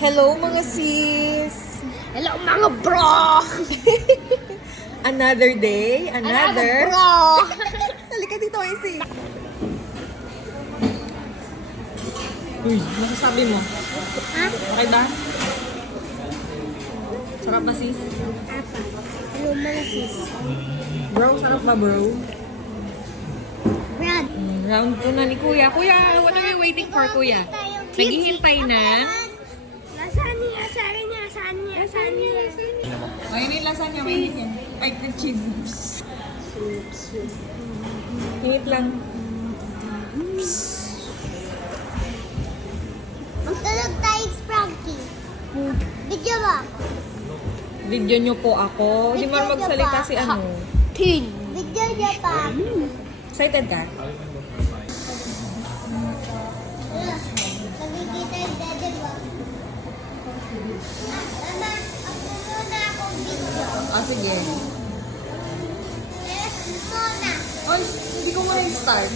Hello mga sis! Hello mga bro! Another day, another... bro! Halika dito, Isi. Uy, masasabi mo? Ha? Okay ba? Sarap ba sis? Apa? Hello mga sis. Bro, sarap ba bro? Brad. Round 2 na ni Kuya. Kuya, what are you waiting for, Kuya? Naghihintay na. Lasagna, lasagna, lasagna, lasagna. Ayun yung lasagna, may yan. Ay, the cheese. Hinit lang. Magtulog tayo, Sproggy. Video ba? Video nyo po ako. Hindi mo magsalita si ano. Tin. Video niya pa. Excited ka? Nakikita yung dede ba? Mama, ako muna akong video. Ah, sige. Muna. Ay, hindi ko muna start.